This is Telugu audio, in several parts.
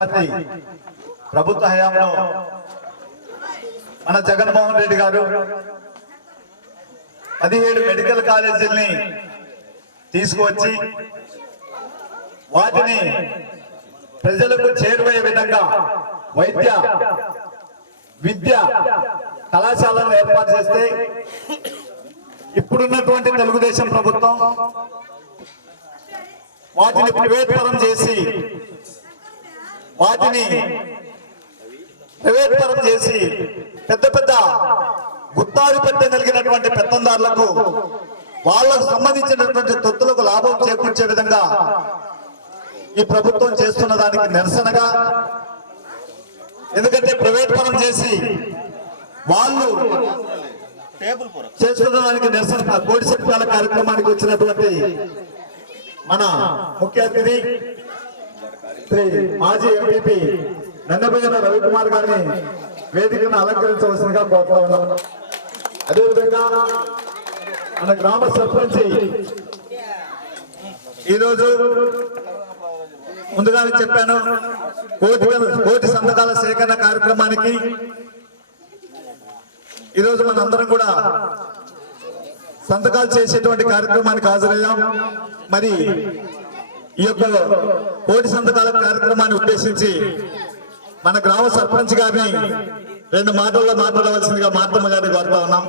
ప్రభుత్వ హయాంలో మన జగన్మోహన్ రెడ్డి గారు పదిహేడు మెడికల్ కాలేజీల్ని తీసుకువచ్చి వాటిని ప్రజలకు చేరువయ్యే విధంగా వైద్య విద్య కళాశాలను ఏర్పాటు చేస్తే ఇప్పుడున్నటువంటి తెలుగుదేశం ప్రభుత్వం వాటిని ప్రైవేట్ పరం చేసి వాటిని ప్రవేశపరం చేసి పెద్ద పెద్ద గుత్తాధిపత్యం కలిగినటువంటి పెత్తందారులకు వాళ్ళకు సంబంధించినటువంటి తొత్తులకు లాభం చేకూర్చే విధంగా ఈ ప్రభుత్వం చేస్తున్న దానికి నిరసనగా ఎందుకంటే ప్రైవేట్ పరం చేసి వాళ్ళు చేస్తున్న దానికి నిరసన కోటి శక్తాల కార్యక్రమానికి వచ్చినటువంటి మన ముఖ్య అతిథి శ్రీ మాజీ ఎంపీపీ నన్నబోయిన రవికుమార్ గారిని వేదికను అలంకరించవలసిందిగా కోరుతా ఉన్నాం. అదేవిధంగా మన గ్రామ సర్పంచ్ ఈరోజు ముందుగానే చెప్పాను కోటి కోటి సంతకాల సేకరణ కార్యక్రమానికి ఈరోజు మనందరం కూడా సంతకాలు చేసేటువంటి కార్యక్రమానికి హాజరయ్యాం. మరి ఈ యొక్క కోటి సంతకాల కార్యక్రమాన్ని ఉద్దేశించి మన గ్రామ సర్పంచ్ గారిని రెండు మాటల్లో మాట్లాడవలసిందిగా మాతమ్మ గారిని కోరుతా ఉన్నాం.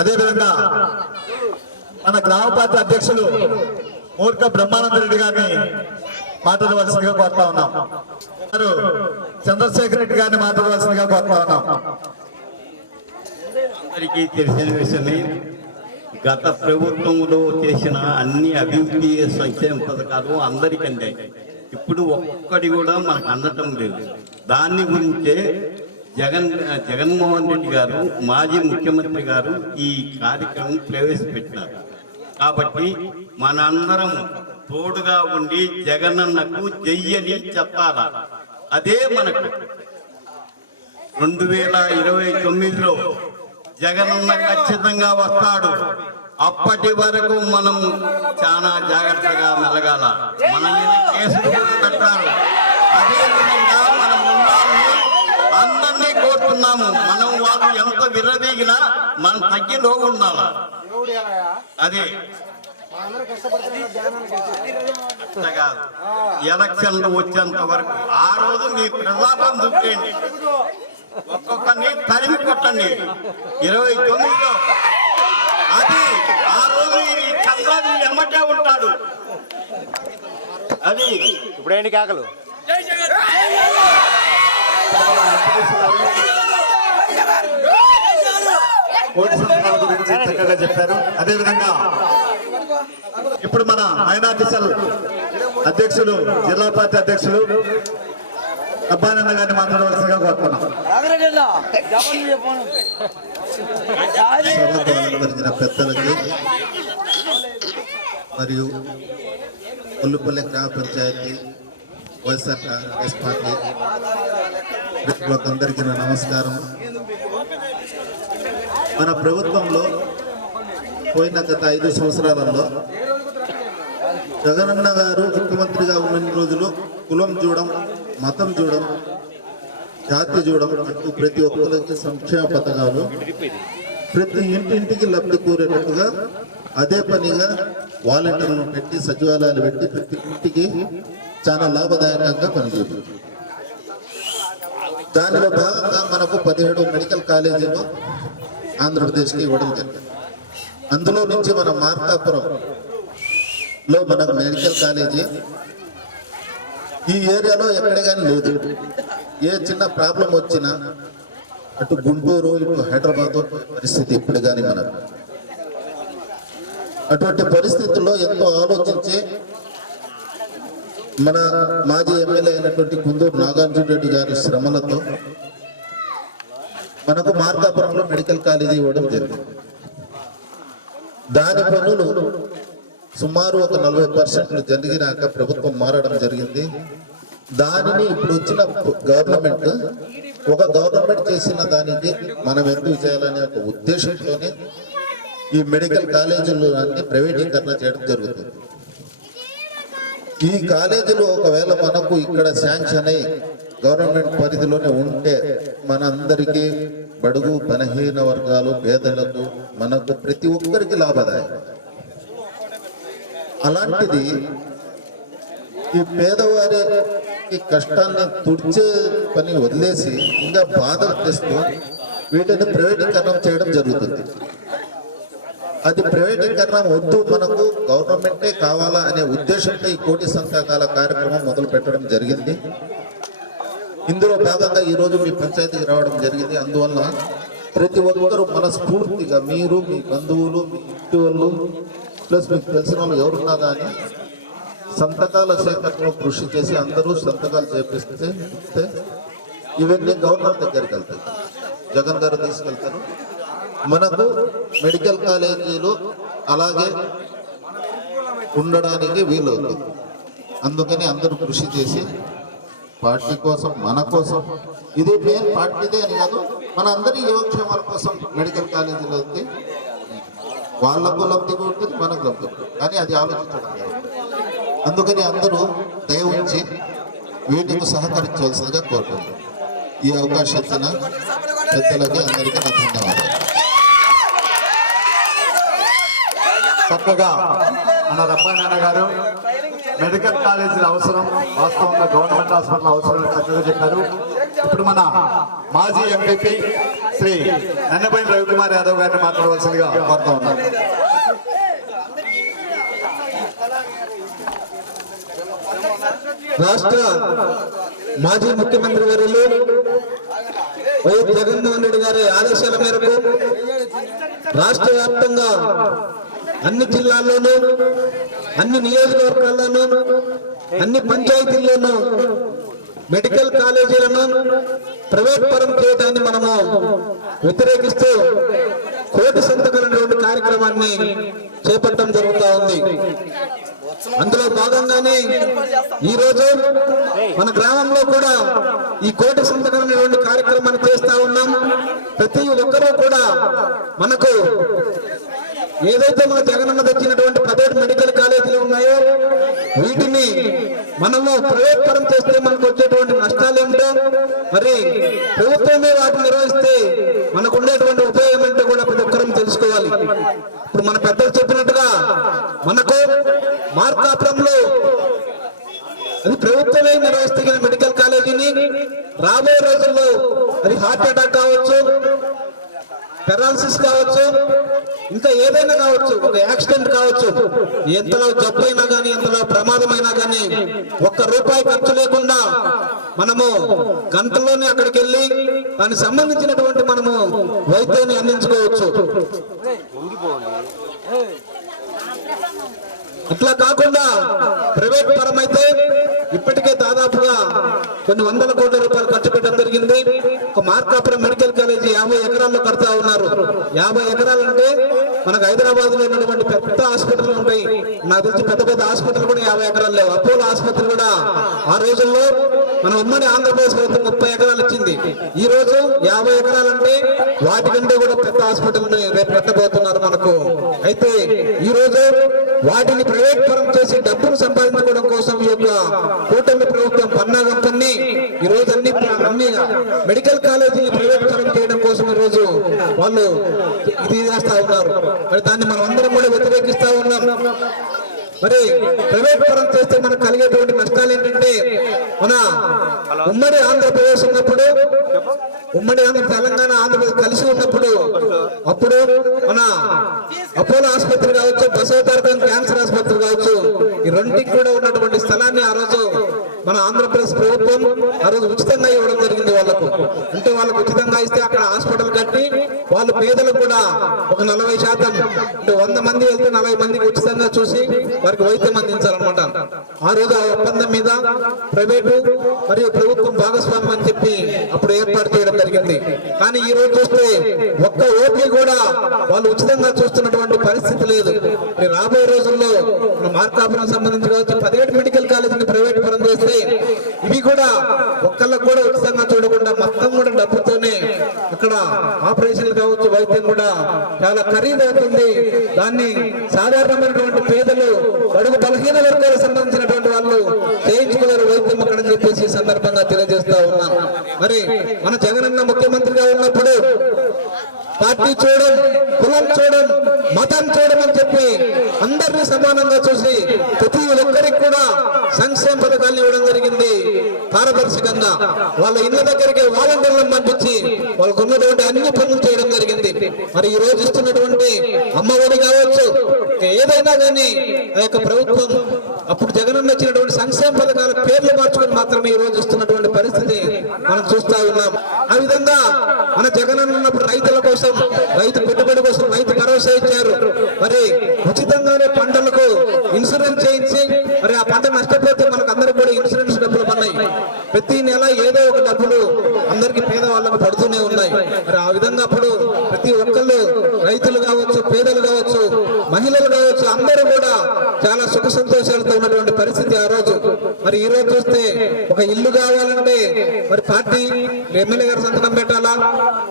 అదేవిధంగా మన గ్రామ పార్టీ అధ్యక్షులు మూర్ఖ బ్రహ్మానంద రెడ్డి గారిని మాట్లాడవలసిందిగా కోరుతా ఉన్నాం. చంద్రశేఖర్ రెడ్డి గారిని మాట్లాడవలసిందిగా కోరుతా ఉన్నాం. అందరికీ తెలిసిన విషయమే గత ప్రభుత్వంలో చేసిన అన్ని అభివృద్ధి సంక్షేమ పథకాలు అందరికీ అందాయి. ఇప్పుడు ఒక్కటి కూడా మనకు అందటం లేదు. దాని గురించే జగన్ జగన్మోహన్ రెడ్డి గారు మాజీ ముఖ్యమంత్రి గారు ఈ కార్యక్రమం ప్రవేశపెట్టినారు. కాబట్టి మనందరం తోడుగా ఉండి జగనన్నకు చెయ్యని చెప్పాలా. అదే మనకు. రెండు వేల ఇరవై తొమ్మిదిలో జగనన్న ఖచ్చితంగా వస్తాడు. అప్పటి వరకు మనం చాలా జాగ్రత్తగా మెలగాల. మన మీద కేసులు కూడా పెట్టారు. అదే విధంగా మనం అందరినీ కోరుతున్నాము. మనం వాళ్ళు ఎంత విరవీగినా మనం తగ్గిలో ఉండాల. అదే. ఎలక్షన్లు వచ్చేంత వరకు ఆ రోజు మీ ప్రతాపం చూపేయండి ఒక్కొక్కరిని తరిమి కొట్టండి ఇరవై తొమ్మిదిలో అది ఆ రోజు ఈ చంద్రాజు ఎమ్మటే ఉంటాడు. అది ఇప్పుడేంటి కేకలు? కోటి సంతకాల గురించి చక్కగా చెప్పారు. అదేవిధంగా ఇప్పుడు మన మైనార్టీ సెల్ అధ్యక్షులు జిల్లా పార్టీ అధ్యక్షులు అబ్బానంద గారిని మాట్లాడవలసిందిగా కోరుతున్నాం పెద్దలకి మరియు కొల్లుపల్లి గ్రామ పంచాయతీ వైఎస్ఆర్ కాంగ్రెస్ పార్టీ అందరికీ నా నమస్కారం. మన ప్రభుత్వంలో పోయిన గత ఐదు సంవత్సరాలలో జగనన్న గారు ముఖ్యమంత్రిగా ఉన్న రోజులు కులం చూడడం మతం చూడడం జాతి చూడడం అంటూ ప్రతి ఒక్కరికి సంక్షేమ పథకాలు ప్రతి ఇంటింటికి లబ్ధి కోరేటట్టుగా అదే పనిగా వాలంటీర్లను పెట్టి సచివాలయాలు పెట్టి ప్రతి ఇంటికి చాలా లాభదాయకంగా పనిచేస్తుంది. దానిలో భాగంగా మనకు పదిహేడు మెడికల్ కాలేజీలు ఆంధ్రప్రదేశ్కి ఇవ్వడం జరిగింది. అందులో నుంచి మన మార్కాపురం లో మనకు మెడికల్ కాలేజీ ఈ ఏరియాలో ఎక్కడ కానీ లేదు. ఏ చిన్న ప్రాబ్లం వచ్చినా అటు గుంటూరు ఇటు హైదరాబాద్ పరిస్థితి ఇప్పుడు కానీ మనకు. అటువంటి పరిస్థితుల్లో ఎంతో ఆలోచించి మన మాజీ ఎమ్మెల్యే అయినటువంటి కుందూరు నాగార్జున రెడ్డి గారి శ్రమలతో మనకు మార్కాపురంలో మెడికల్ కాలేజీ ఇవ్వడం జరిగింది. దాని పనులు సుమారు ఒక నలభై పర్సెంట్లు జరిగినాక ప్రభుత్వం మారడం జరిగింది. దానిని ఇప్పుడు వచ్చిన గవర్నమెంట్ ఒక గవర్నమెంట్ చేసిన దానికి మనం ఎందుకు చేయాలనే ఒక ఉద్దేశంతోనే ఈ మెడికల్ కాలేజీలు అన్ని ప్రైవేటీకరణ చేయడం జరుగుతుంది. ఈ కాలేజీలు ఒకవేళ మనకు ఇక్కడ శాంక్షన్ అయి గవర్నమెంట్ పరిధిలోనే ఉంటే మన అందరికీ బడుగు బలహీన వర్గాలు పేదలకు మనకు ప్రతి ఒక్కరికి లాభదాయకం. అలాంటిది ఈ పేదవారికి కష్టాన్ని తుడిచే పని వదిలేసి ఇంకా బాధలు తెస్తూ వీటిని ప్రైవేటీకరణం చేయడం జరుగుతుంది. అది ప్రైవేటీకరణ వద్దు మనకు గవర్నమెంటే కావాలా అనే ఉద్దేశంతో ఈ కోటి సంతకాల కార్యక్రమం మొదలు పెట్టడం జరిగింది. ఇందులో భాగంగా ఈ మీ పంచాయతీకి రావడం జరిగింది. అందువల్ల ప్రతి ఒక్కరూ మనస్ఫూర్తిగా మీరు మీ బంధువులు మీ ఇంటి వాళ్ళు ప్లస్ మీకు తెలిసిన వాళ్ళు ఎవరున్నా కానీ సంతకాల సేకరణలో కృషి చేసి అందరూ సంతకాలు చేపిస్తే ఇవన్నీ గవర్నర్ దగ్గరికి వెళ్తాయి. జగన్ గారు తీసుకెళ్తారు. మనకు మెడికల్ కాలేజీలు అలాగే ఉండడానికి వీలవుతుంది. అందుకని అందరూ కృషి చేసి పార్టీ కోసం మన కోసం ఇది పేరు పార్టీదే అని కాదు మన అందరి యోగక్షేమాల కోసం మెడికల్ కాలేజీలో ఉంది వాళ్ళకు లబ్ధి ఉంటుంది మనకు లబ్ధి ఉంటుంది. కానీ అది ఆలోచించడం అందుకని అందరూ దయ ఉంచి వీటికి సహకరించవలసిందిగా కోరుకుంటున్నాను ఈ అవకాశం ఇచ్చిన పెద్దలకి అందరికీ నా ధన్యవాదాలు. చక్కగా మన రబ్బానాన్న గారు మెడికల్ కాలేజీల అవసరం వాస్తవంగా గవర్నమెంట్ హాస్పిటల్ అవసరం చక్కగా చెప్పారు. ఇప్పుడు మన మాజీ ఎంపీపీ శ్రీ నన్నపల్లి రవికుమార్ యాదవ్ గారిని మాట్లాడవలసిందిగా కోరుతా ఉన్నాం రాష్ట్ర మాజీ ముఖ్యమంత్రి వర్యులు వైఎస్ జగన్మోహన్ రెడ్డి గారి ఆదేశాల మేరకు రాష్ట్ర వ్యాప్తంగా అన్ని జిల్లాల్లోనూ అన్ని నియోజకవర్గాల్లోనూ అన్ని పంచాయతీల్లోనూ మెడికల్ కాలేజీలను ప్రైవేట్ పరం చేయడాన్ని మనము వ్యతిరేకిస్తూ కోటి సంతకాలు కార్యక్రమాన్ని చేపట్టడం జరుగుతూ ఉంది. అందులో భాగంగానే ఈ రోజు మన గ్రామంలో కూడా ఈ కోటి సంతకం కార్యక్రమాన్ని చేస్తా ఉన్నాం. ప్రతి ఒక్కరూ కూడా మనకు ఏదైతే మన జగనన్న తెచ్చినటువంటి పదిహేడు మెడికల్ కాలేజీలు ఉన్నాయో వీటిని మనము ప్రైవేట్ చేస్తే మనకు వచ్చేటువంటి నష్టాలు ఏమిటో మరి ప్రభుత్వమే వాటిని నిర్వహిస్తే మనకు ఉండేటువంటి ఉపయోగం ఏంటో కూడా ప్రతి ఒక్కరం తెలుసుకోవాలి. ఇప్పుడు మన పెద్దలు చెప్పినట్టుగా మనకు మార్కాపురంలో అది ప్రభుత్వమే నిర్వహిస్తున్న మెడికల్ కాలేజీని రాబోయే రోజుల్లో అది హార్ట్ అటాక్ కావచ్చు పెరాలసిస్ కావచ్చు ఇంకా ఏదైనా కావచ్చు ఒక యాక్సిడెంట్ కావచ్చు ఎంతలో జబ్బు అయినా కానీ ఎంతలో ప్రమాదమైనా కానీ ఒక్క రూపాయి ఖర్చు లేకుండా మనము గంటల్లోనే అక్కడికి వెళ్ళి దానికి సంబంధించినటువంటి మనము వైద్యాన్ని అందించుకోవచ్చు. ఇట్లా కాకుండా ప్రైవేట్ పరమైతే ఇప్పటికే దాదాపుగా కొన్ని వందల కోట్ల రూపాయలు ఖర్చు జరిగింది. ఒక మార్కాపురం మెడికల్ కాలేజీ యాభై ఎకరాల్లో కడతా ఉన్నారు. యాభై ఎకరాలంటే మనకు హైదరాబాద్లో ఉన్నటువంటి పెద్ద హాస్పిటల్ ఉంటాయి. నాకు తెలిసి పెద్ద పెద్ద హాస్పిటల్ కూడా యాభై ఎకరాలు లేవు. అపోలో ఆసుపత్రి కూడా ఆ రోజుల్లో మన ఉమ్మడి ఆంధ్రప్రదేశ్ ప్రభుత్వం ముప్పై ఎకరాలు ఇచ్చింది. ఈ రోజు యాభై ఎకరాలంటే వాటికంటే కూడా పెద్ద హాస్పిటల్ రేపు పెట్టబోతున్నారు మనకు. అయితే ఈ రోజు వాటిని ప్రైవేట్ పరం చేసి డబ్బులు సంపాదించుకోవడం కోసం ఈ యొక్క కూటమి ప్రభుత్వం పన్నాగం పన్ని ఈ రోజు అన్ని అన్ని మెడికల్ కాలేజీని ప్రైవేట్ పరం చేయడం కోసం ఈ రోజు వాళ్ళు ఇది చేస్తా ఉన్నారు మరి దాన్ని మనం అందరం కూడా వ్యతిరేకిస్తా ఉన్నాం. మరి ప్రైవేట్ పరం చేస్తే మనకు కలిగేటువంటి నష్టాలు ఏంటంటే మన ఉమ్మడి ఆంధ్రప్రదేశ్ ఉన్నప్పుడు ఉమ్మడి ఆంధ్ర తెలంగాణ ఆంధ్రప్రదేశ్ కలిసి ఉన్నప్పుడు అప్పుడు మన అపోలో ఆసుపత్రి కావచ్చు బసవతారకం క్యాన్సర్ ఆసుపత్రి కావచ్చు ఈ రెండింటికి కూడా ఉన్నటువంటి స్థలాన్ని ఆ రోజు మన ఆంధ్రప్రదేశ్ ప్రభుత్వం ఆ రోజు ఉచితంగా ఇవ్వడం జరిగింది వాళ్ళకు. అంటే వాళ్ళకు ఉచితంగా ఇస్తే వాళ్ళు పేదలకు కూడా ఒక నలభై శాతం వంద మంది వెళ్తే నలభై మందికి ఉచితంగా చూసి వారికి వైద్యం అందించాలన్నమాట. ఆ రోజు ఆ ఒప్పందం మీద ప్రైవేటు మరియు ప్రభుత్వం భాగస్వామ్యం అని చెప్పి అప్పుడు ఏర్పాటు చేయడం జరిగింది. కానీ ఈ రోజు చూస్తే ఒక్క ఓపీ కూడా వాళ్ళు ఉచితంగా చూస్తున్నటువంటి పరిస్థితి లేదు. మరి రాబోయే రోజుల్లో మన మార్కాపురం సంబంధించి కావచ్చు పదిహేడు మెడికల్ కాలేజీని ప్రైవేట్ పరం చేస్తే ఇవి కూడా ఒక్కళ్ళకు కూడా ఉచితంగా చూడకుండా మొత్తం కూడా డబ్బుతోనే అక్కడ ఆపరేషన్లు కావచ్చు వైద్యం వైద్యం కూడా చాలా ఖరీదవుతుంది దాన్ని సాధారణమైనటువంటి పేదలు అడుగు బలహీన వర్గాలకు సంబంధించినటువంటి వాళ్ళు చేయించుకోలేరు వైద్యం అక్కడ చెప్పేసి సందర్భంగా తెలియజేస్తా ఉన్నాం. మరి మన జగనన్న ముఖ్యమంత్రిగా ఉన్నప్పుడు పార్టీ చూడం కులం చూడం మతం చూడం అని చెప్పి అందరినీ సమానంగా చూసి ప్రతి ఒక్కరికి కూడా సంక్షేమ పథకాలను ఇవ్వడం జరిగింది. పారదర్శకంగా వాళ్ళ ఇళ్ళ దగ్గరికి వాలంటీర్లను పంపించి వాళ్ళకున్నటువంటి అన్ని పనులు మరి ఈ రోజు ఇస్తున్నటువంటి అమ్మఒడి కావచ్చు ఏదైనా కానీ ఆ యొక్క ప్రభుత్వం అప్పుడు జగనన్న ఇచ్చినటువంటి సంక్షేమ పథకాల పేర్లు మార్చుకొని మాత్రమే ఈ రోజు ఇస్తున్నటువంటి పరిస్థితి మనం చూస్తా ఉన్నాం. ఆ విధంగా మన జగనన్న ఉన్నప్పుడు రైతుల కోసం రైతు పెట్టుబడి కోసం రైతు భరోసా ఇచ్చారు. మరి ఉచితంగానే పంటలకు ఇన్సూరెన్స్ చేయించి మరి ఆ పంట నష్టపోతే మనకు అందరికి కూడా ఇన్సూరెన్స్ డబ్బులు ఉన్నాయి ప్రతి నెల ఏదో ఒక డబ్బులు అందరికి పేదవాళ్ళకు పడుతూనే ఉన్నాయి. మరి ఆ విధంగా అప్పుడు ప్రతి ఒక్కళ్ళు రైతులు కావచ్చు పేదలు కావచ్చు మహిళలు కావచ్చు అందరూ కూడా చాలా సుఖ సంతోషాలతో ఉన్నటువంటి పరిస్థితి ఆ రోజు. మరి ఈ రోజు చూస్తే ఒక ఇల్లు కావాలంటే మరి పార్టీ ఎమ్మెల్యే గారు సంతకం పెట్టాలా?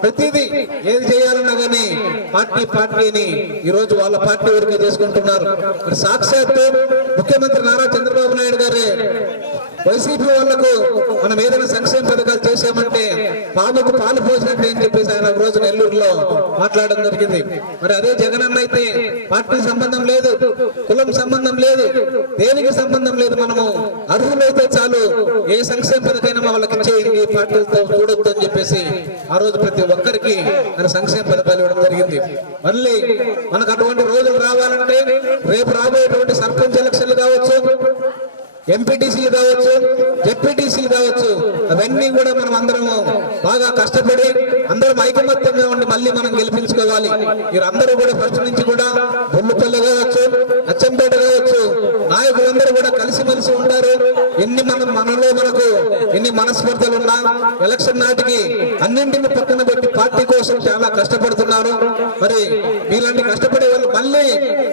ప్రతిదీ ఏది చేయాలన్నా కానీ పార్టీ పార్టీ అని ఈ రోజు వాళ్ళ పార్టీ వరకే చేసుకుంటున్నారు. మరి సాక్షాత్తు ముఖ్యమంత్రి నారా చంద్రబాబు నాయుడు గారే వైసీపీ వాళ్ళకు మనం ఏదైనా సంక్షేమ పథకాలు చేశామంటే పాపకు పాలు పోసినట్టు అని చెప్పేసి ఆయన ఒక రోజు నెల్లూరులో మాట్లాడడం జరిగింది. మరి అదే జగన్ అయితే పార్టీ సంబంధం లేదు కులం సంబంధం లేదు దేనికి సంబంధం లేదు మనము అర్హులైతే చాలు ఏ సంక్షేమ పథకైనా వాళ్ళకి ఇచ్చేయండి పార్టీలతో చూడొద్దు అని చెప్పేసి ఆ రోజు ప్రతి ఒక్కరికి ఆయన సంక్షేమ పథకాలు ఇవ్వడం జరిగింది. మళ్ళీ మనకు అటువంటి రోజులు రావాలంటే రేపు రాబోయేటువంటి సర్పంచ్ ఎలక్షన్లు కావచ్చు ఎంపీటీసీలు కావచ్చు జెడ్పీటీసీలు కావచ్చు అవన్నీ కూడా మనం అందరము బాగా కష్టపడి అందరం ఐకమత్యంగా ఉండి మళ్ళీ మనం గెలిపించుకోవాలి. మీరు అందరూ కూడా ఫస్ట్ నుంచి కూడా బొల్లుపల్లి కావచ్చు అచ్చంపేట కావచ్చు నాయకులందరూ కూడా కలిసిమెలిసి ఉంటారు ఎన్ని మనం మనలో మనకు ఎన్ని మనస్పర్ధలు ఉన్నా ఎలక్షన్ నాటికి అన్నింటిని పక్కన పెట్టి పార్టీ కోసం చాలా కష్టపడుతున్నారు. మరి మీలాంటి కష్టపడే వాళ్ళు మళ్ళీ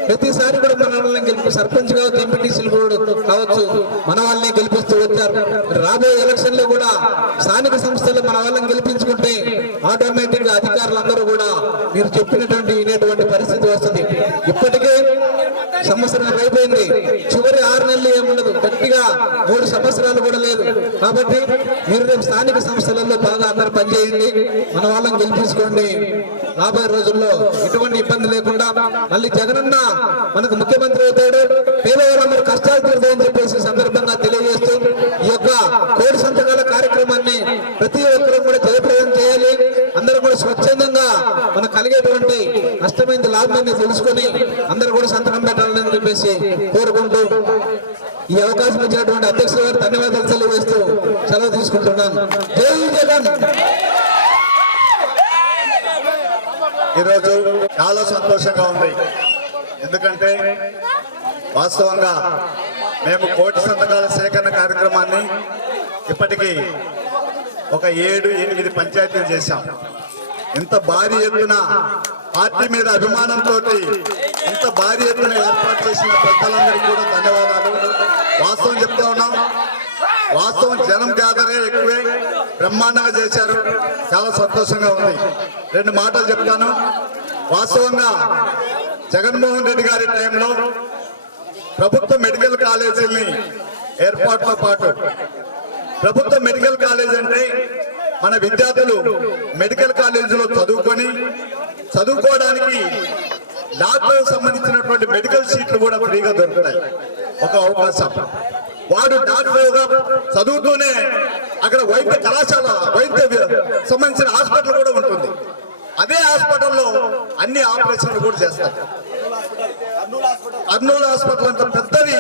ప్రతిసారి కూడా మనల్ని గెలిపి సర్పంచ్ కావచ్చు ఎంపీటీసీలు కూడా కావచ్చు మన వాళ్ళని గెలిపిస్తూ వచ్చారు. రాబోయే ఎలక్షన్లో కూడా స్థానిక సంస్థలు మన వాళ్ళని గెలిపించుకుంటే ఆటోమేటిక్గా అధికారులందరూ కూడా మీరు చెప్పినటువంటి వినేటువంటి పరిస్థితి వస్తుంది. ఇప్పటికే సంవత్సరాలు అయిపోయింది. చివరి ఆరు నెలలు ఏముండదు. గట్టిగా మూడు సంవత్సరాలు కూడా లేదు. కాబట్టి మీరు రేపు స్థానిక సంస్థలలో బాగా అందరూ పనిచేయండి. మన వాళ్ళని గెలిపించుకోండి. రాబోయే రోజుల్లో ఎటువంటి ఇబ్బంది లేకుండా మళ్ళీ జగనన్న మనకు ముఖ్యమంత్రి అవుతాడు. పేదవాళ్ళందరూ కష్టాలు తీరుతాయని చెప్పేసి సందర్భంగా తెలియజేస్తూ ఈ యొక్క కోడి సంతకాల కార్యక్రమాన్ని ప్రతి ఒక్కరూ కూడా జయప్రదం చేయాలి. అందరూ కూడా స్వచ్ఛందంగా మనకు కలిగేటువంటి నష్టమైంది లాభాన్ని తెలుసుకొని అందరూ కూడా సంతకం పెట్టాలని చెప్పేసి కోరుకుంటూ ఈ అవకాశం ఇచ్చినటువంటి అధ్యక్షుల గారు ధన్యవాదాలు తెలియజేస్తూ సెలవు తీసుకుంటున్నాను. జై జగన్! ఈరోజు చాలా సంతోషంగా ఉంది. ఎందుకంటే వాస్తవంగా మేము కోటి సంతకాల సేకరణ కార్యక్రమాన్ని ఇప్పటికీ ఒక ఏడు ఎనిమిది పంచాయతీలు చేశాం. ఇంత భారీ ఎత్తున పార్టీ మీద అభిమానంతో ఇంత భారీ ఎత్తున ఏర్పాటు చేసిన పెద్దలందరికీ కూడా ధన్యవాదాలు. వాస్తవం చెప్తా ఉన్నాం. వాస్తవం జనం గ్యాదరే ఎక్కువే. బ్రహ్మాండంగా చేశారు. చాలా సంతోషంగా ఉంది. రెండు మాటలు చెప్తాను. వాస్తవంగా జగన్మోహన్ రెడ్డి గారి టైంలో ప్రభుత్వ మెడికల్ కాలేజీల్ని ఏర్పాటుతో పాటు ప్రభుత్వ మెడికల్ కాలేజ్ అంటే మన విద్యార్థులు మెడికల్ కాలేజీలో చదువుకొని చదువుకోవడానికి డాక్టర్ సంబంధించినటువంటి మెడికల్ సీట్లు కూడా ఫ్రీగా దొరుకుతాయి. ఒక అవకాశం. వాడు డాక్టర్గా చదువుతూనే అక్కడ వైద్య కళాశాల వైద్య సంబంధించిన హాస్పిటల్ కూడా ఉంటుంది. అదే హాస్పిటల్లో అన్ని ఆపరేషన్లు కూడా చేస్తారు. అర్నూల్ హాస్పిటల్ అంత పెద్దది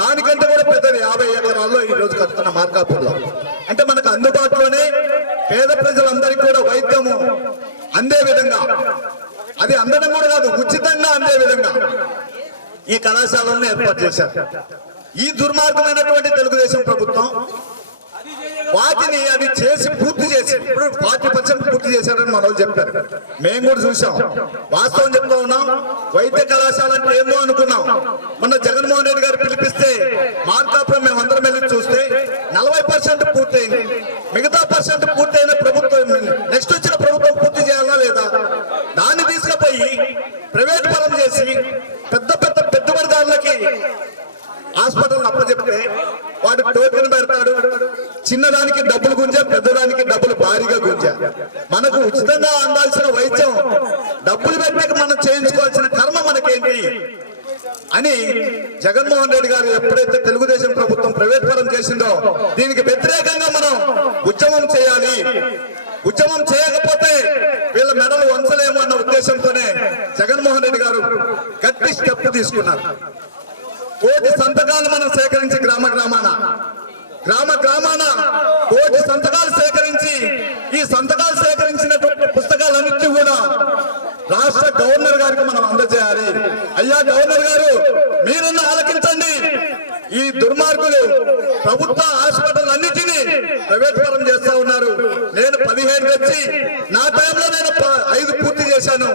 దానికంటే కూడా పెద్దది యాభై ఎకరాల్లో ఈ రోజు కడుతున్న మార్కాపూర్లో అంటే మనకు అందుబాటులోనే పేద ప్రజలందరికీ కూడా వైద్యము అందే విధంగా. అది అందడం కూడా కాదు ఉచితంగా అందే విధంగా ఈ కళాశాలను ఏర్పాటు చేశారు. ఈ దుర్మార్గమైనటువంటి తెలుగుదేశం ప్రభుత్వం వాటిని అవి చేసి పూర్తి చేసి ఇప్పుడు ఫార్టీ పర్సెంట్ పూర్తి చేశారని మన చెప్పారు. మేము కూడా చూసాం వాస్తవం చెప్తా ఉన్నాం. వైద్య కళాశాల అంటే ఏందో అనుకున్నాం. మొన్న జగన్మోహన్ రెడ్డి గారు పిలిపిస్తే మార్కాపురం మేము అందరం వెళ్ళి చూస్తే నలభై పర్సెంట్ పూర్తయింది. మిగతా పర్సెంట్ పూర్తయిన ప్రభుత్వం నెక్స్ట్ వచ్చిన ప్రభుత్వం పూర్తి చేయాలా లేదా? దాన్ని తీసుకుపోయి ప్రైవేట్ పరం చేసి పెద్ద పెద్ద పెట్టుబడిదారులకి హాస్పిటల్ అప్పచెప్తే వాటి టోకెన్ చిన్నదానికి డబ్బులు గుంజా పెద్దదానికి డబ్బులు భారీగా గుంజా. మనకు ఉచితంగా అందాల్సిన వైద్యం డబ్బులు పెట్టక మనం చేయించుకోవాల్సిన కర్మ మనకేంటి? అని జగన్మోహన్ రెడ్డి గారు ఎప్పుడైతే తెలుగుదేశం ప్రభుత్వం ప్రవేశపరం చేసిందో దీనికి వ్యతిరేకంగా మనం ఉద్యమం చేయాలి. ఉద్యమం చేయకపోతే వీళ్ళ మెడలు వంచలేము అన్న ఉద్దేశంతోనే జగన్మోహన్ రెడ్డి గారు గట్టి స్టెప్ తీసుకున్నారు. కోటి సంతకాలు మనం సేకరించి గ్రామ గ్రామాన గ్రామ గ్రామాన కోటి సంతకాలు సేకరించి ఈ సంతకాలు సేకరించినటువంటి పుస్తకాలన్నింటినీ కూడా రాష్ట్ర గవర్నర్ గారికి మనం అందజేయాలి. అయ్యా గవర్నర్ గారు మీరన్నా ఆలకించండి. ఈ దుర్మార్గులు ప్రభుత్వ హాస్పిటల్ అన్నిటినీ ప్రైవేట్ పరం చేస్తా ఉన్నారు. నేను పదిహేను వచ్చి నా టైంలో నేను ఐదు పూర్తి చేశాను.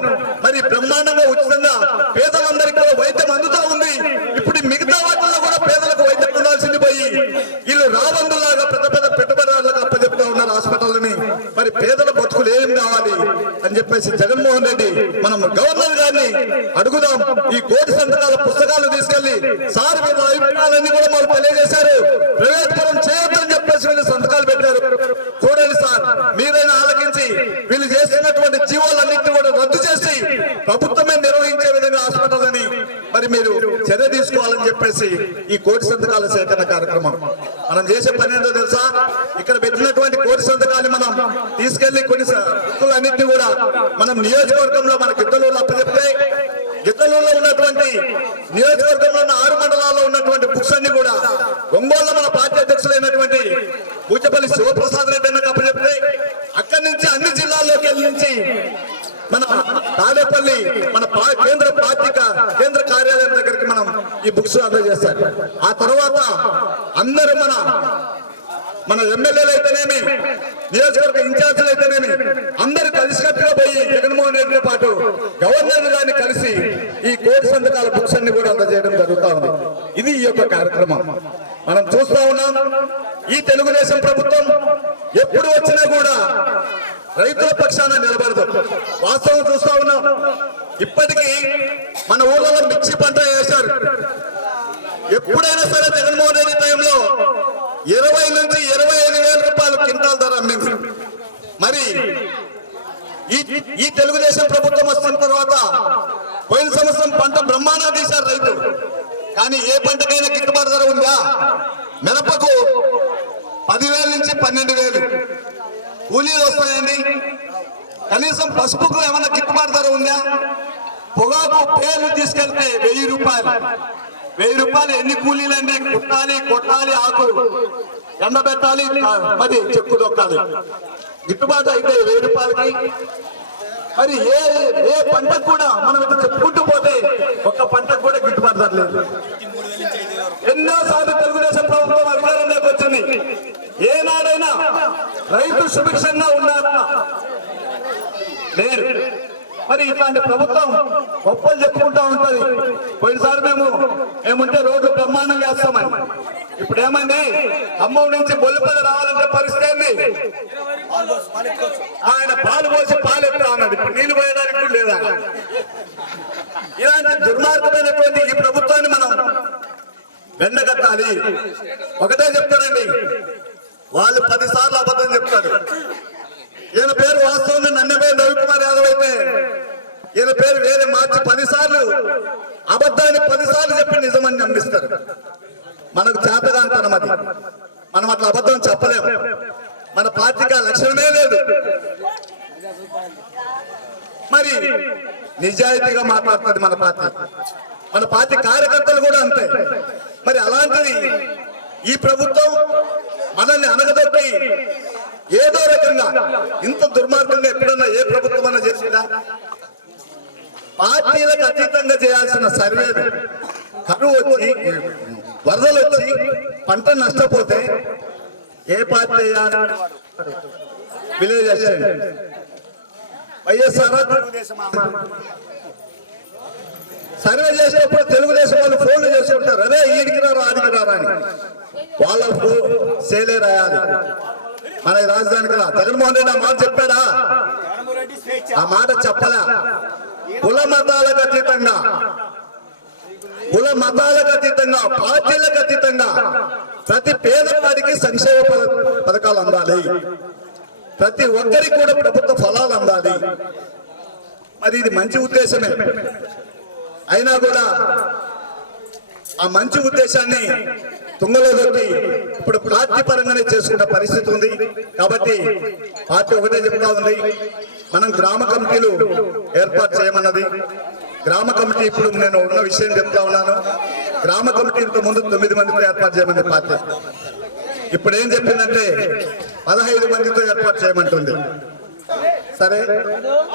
మరి బ్రహ్మాండంగా ఉచితంగా పేదలందరికీ వైద్యం అందుతా ఉంది ఇప్పుడు ఈ మిగతా వాటిల్లో కూడా పేదలకు వైద్యం ఉండాల్సింది పోయి వీళ్ళు రాబందులాగా పెద్ద పెద్ద పెట్టుబడిదారులకు అప్పచెప్తా ఉన్నారు హాస్పిటల్ని. మరి పేదల బతుకులు ఏం కావాలి అని చెప్పేసి జగన్మోహన్ రెడ్డి మనం గవర్నర్ గారిని అడుగుదాం. ఈ కోటి సంతకాల పుస్తకాలు తీసుకెళ్ళి సార్ వీళ్ళ అభిప్రాయాలన్నీ కూడా మాకు తెలియజేశారు. ప్రైవేట్ పరం చేయొద్దని చెప్పేసి వీళ్ళు సంతకాలు పెట్టారు. చూడండి సార్ మీరైనా ఆలకించి వీళ్ళు చేస్తున్నటువంటి జీవాలన్నింటినీ కూడా రద్దు చేసి ప్రభుత్వమే నిర్వహించే విధంగా హాస్పిటల్ అని మరి మీరు చర్య తీసుకోవాలని చెప్పేసి ఈ కోటి మనం చేసే పని ఏంటో తెలుసా? ఇక్కడ పెట్టినటువంటి కోటి సంతకాన్ని మనం తీసుకెళ్ళి కొన్ని హక్కులన్నింటినీ కూడా మనం నియోజకవర్గంలో మన గిద్దలూరులో అప్పచెప్తే గిద్దలూరులో ఉన్నటువంటి నియోజకవర్గంలో ఉన్న ఆరు మండలాల్లో ఉన్నటువంటి బుక్స్ అన్ని కూడా ఒంగోలు మన పార్టీ అధ్యక్షులైనటువంటి పూచపల్లి శివప్రసాద్ రెడ్డి అన్నకు అప్పచెప్తే అక్కడి నుంచి అన్ని జిల్లాల్లోకి వెళ్ళి నుంచి మన తాడేపల్లి మన పా- కేంద్ర పార్టీ కేంద్ర కార్యాలయం ఈ బుక్స్ అందజేస్తారు ఆ తర్వాత అందరూ మన మన ఎమ్మెల్యేలు అయితేనేమి నియోజకవర్గ ఇన్ఛార్జీలు అయితేనేమి అందరు కలిసికట్టుగా పోయి జగన్మోహన్ రెడ్డితో పాటు గవర్నర్ గారిని కలిసి ఈ కోటి సంతకాల బుక్స్ అన్ని కూడా అందజేయడం జరుగుతా ఉంది. ఇది ఈ యొక్క కార్యక్రమం. మనం చూస్తా ఉన్నాం ఈ తెలుగుదేశం ప్రభుత్వం ఎప్పుడు వచ్చినా కూడా రైతుల పక్షాన నిలబడదు. వాస్తవం చూస్తా ఉన్నాం ఇప్పటికీ మన ఊళ్ళలో మిర్చి పంట వేశారు. ఎప్పుడైనా సరే జగన్మోహన్ రెడ్డి టైంలో ఇరవై నుంచి ఇరవై ఐదు వేల రూపాయలు క్వింటాల్ ధర అమ్మింది. మరి ఈ ఈ తెలుగుదేశం ప్రభుత్వం వస్తున్న తర్వాత పోయిన సంవత్సరం పంట బ్రహ్మాండంగా తీశారు రైతు. కానీ ఏ పంటకైనా గిట్టుబాటు ధర ఉందా? మిరపకు పదివేల నుంచి పన్నెండు వేలు. కూలీలు వస్తాయండి కనీసం పసుపుకు ఏమైనా గిట్టుబాటు ధర ఉందా? పొగాకు పేర్లు తీసుకెళ్తే వెయ్యి రూపాయలు. వెయ్యి రూపాయలు ఎన్ని కూలీలు అండి కుట్టాలి కొట్టాలి ఆకు. ఎండబెట్టాలి మరి చెక్కు దొక్కాలి. గిట్టుబాటు అయితే వెయ్యి రూపాయలకి. మరి ఏ ఏ పంటకు కూడా మనం ఇట్లా చెప్పుకుంటూ పోతే ఒక్క పంటకు కూడా గిట్టుబాటు ధర లేదు. ఎన్నోసార్లు తెలుగుదేశం ప్రభుత్వం అధికారంలోకి వచ్చింది. రైతు సుభిక్షంగా ఉన్నారా? లేరు. మరి ఇట్లాంటి ప్రభుత్వం గొప్పలు చెప్పుకుంటా ఉంటది. పోయినసారి మేము మేముంటే రోడ్లు బ్రహ్మాండం వేస్తామని. ఇప్పుడు ఏమైంది ఖమ్మం నుంచి బొల్లిపల్లి రావాలంటే పరిస్థితి ఏంది? ఆయన పాలు పోసి పాలు ఎత్తా అన్నాడు. ఇప్పుడు నీళ్ళు పోయడానికి లేదా? ఇలాంటి దుర్మార్గమైనటువంటి ఈ ప్రభుత్వాన్ని మనం వెండగట్టాలి. ఒకటే చెప్తానండి. వాళ్ళు పదిసార్లు అబద్ధం చెప్తారు. ఈయన పేరు వాస్తవంగా నన్ను రవికుమార్ యాదవ్ అయితే. ఈయన పేరు వేరే మార్చి పదిసార్లు అబద్ధాన్ని పదిసార్లు చెప్పి నిజమని నమ్మిస్తారు. మనకు చేతగాంతనం అది. మనం అట్లా అబద్ధం చెప్పలేము. మన పార్టీకి లక్షణమే లేదు. మరి నిజాయితీగా మాట్లాడుతుంది మన పార్టీ. మన పార్టీ కార్యకర్తలు కూడా అంతే. మరి అలాంటిది ఈ ప్రభుత్వం మనల్ని అనగదొక్కి ఏదో రకంగా ఇంత దుర్మార్గంగా ఎప్పుడన్నా ఏ ప్రభుత్వం అన్నా చేసిందా? పార్టీలకు అతీతంగా చేయాల్సిన సర్వే కరువు వచ్చి వరదలు వచ్చి పంట నష్టపోతే ఏ పార్టీ వేయాలి? Village assistant. వైఎస్ఆర్ సర్వే చేసేటప్పుడు తెలుగుదేశం వాళ్ళు ఫోన్లు చేసుకుంటారు. అరే ఈడికి రారా ఆడికి రారా అని. వాళ్ళకు సేలే రాయాలి. మన రాజధాని కదా జగన్మోహన్ రెడ్డి ఆ మాట చెప్పాడా? ఆ మాట చెప్పలే. కుల మతాలకు అతీతంగా. కుల మతాలకు అతీతంగా పార్టీలకు అతీతంగా ప్రతి పేదవాడికి సంక్షేమ పథకాలు అందాలి. ప్రతి ఒక్కరికి కూడా ప్రభుత్వ ఫలాలు అందాలి. మరి ఇది మంచి ఉద్దేశమే. అయినా కూడా ఆ మంచి ఉద్దేశాన్ని తుంగలో దొరికి ఇప్పుడు పార్టీ పరంగానే చేసుకున్న పరిస్థితి ఉంది. కాబట్టి పార్టీ ఒకటే చెప్తా ఉంది. మనం గ్రామ కమిటీలు ఏర్పాటు చేయమన్నది. గ్రామ కమిటీ ఇప్పుడు నేను ఉన్న విషయం చెప్తా ఉన్నాను. గ్రామ కమిటీ ఇంత ముందు తొమ్మిది మందితో ఏర్పాటు చేయమని పార్టీ. ఇప్పుడు ఏం చెప్పిందంటే పదహైదు మందితో ఏర్పాటు చేయమంటుంది. సరే.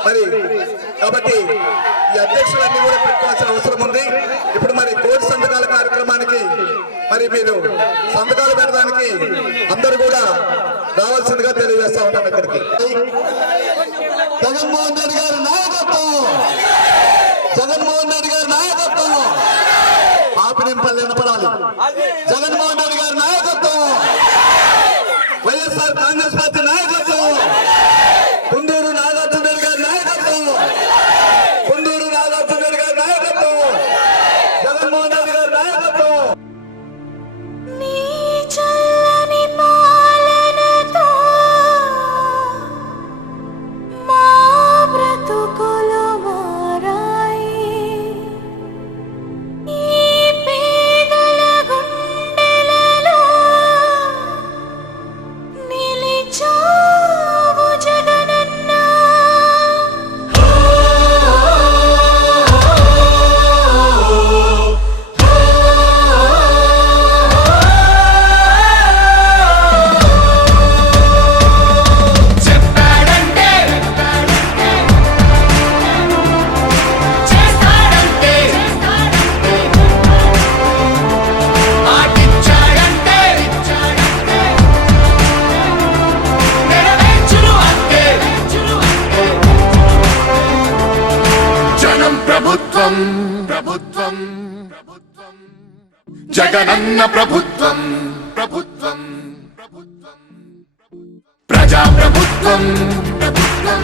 మరి కాబట్టి ఈ అధ్యక్షులన్నీ కూడా పెట్టుకోవాల్సిన అవసరం ఉంది. ఇప్పుడు మరి కోటి సంతకాల కార్యక్రమానికి మరి మీరు సంతకాలు పెట్టడానికి అందరూ కూడా రావాల్సిందిగా తెలియజేస్తా ఉన్నాం ఇక్కడికి. జగన్మోహన్ రెడ్డి గారి నాయకత్వం. జగన్మోహన్ రెడ్డి గారి నాయకత్వం. పాపినింపల్లి వినపడాలి జగన్మోహన్ రెడ్డి జగనన్న ప్రభుత్వం. ప్రభుత్వం. ప్రభుత్వం ప్రజా ప్రభుత్వం. ప్రభుత్వం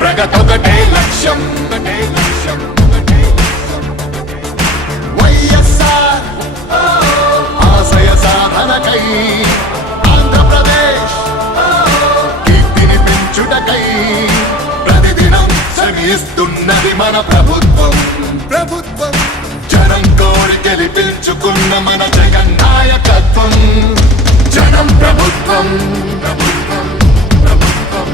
ప్రగతొకటే లక్ష్యం ఒకటే లక్ష్యం ఒకటే లక్ష్యం. వైఎస్ఆర్ ఆశయ సాధనకై ఆంధ్రప్రదేశ్ కీర్తిని పెంచుటకై ప్రతిదినం శ్రమిస్తున్నది మన ప్రభుత్వం. ప్రభుత్వం. గెలిపించుకున్న మన జగన్ నాయకత్వం జనం ప్రభుత్వం ప్రభుత్వం ప్రభుత్వం.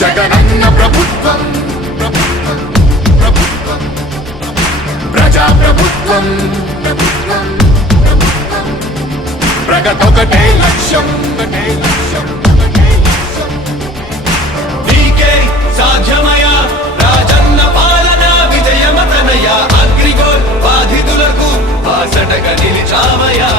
జగనన్న ప్రభుత్వం ప్రభుత్వం ప్రభుత్వం ప్రజా ప్రభుత్వం ప్రభుత్వం ప్రగతొకటే లక్ష్యం ఒకటే లక్ష్యం ఒకటే లక్ష్యం. సాధ్యమయా అండగా నిలిచావయా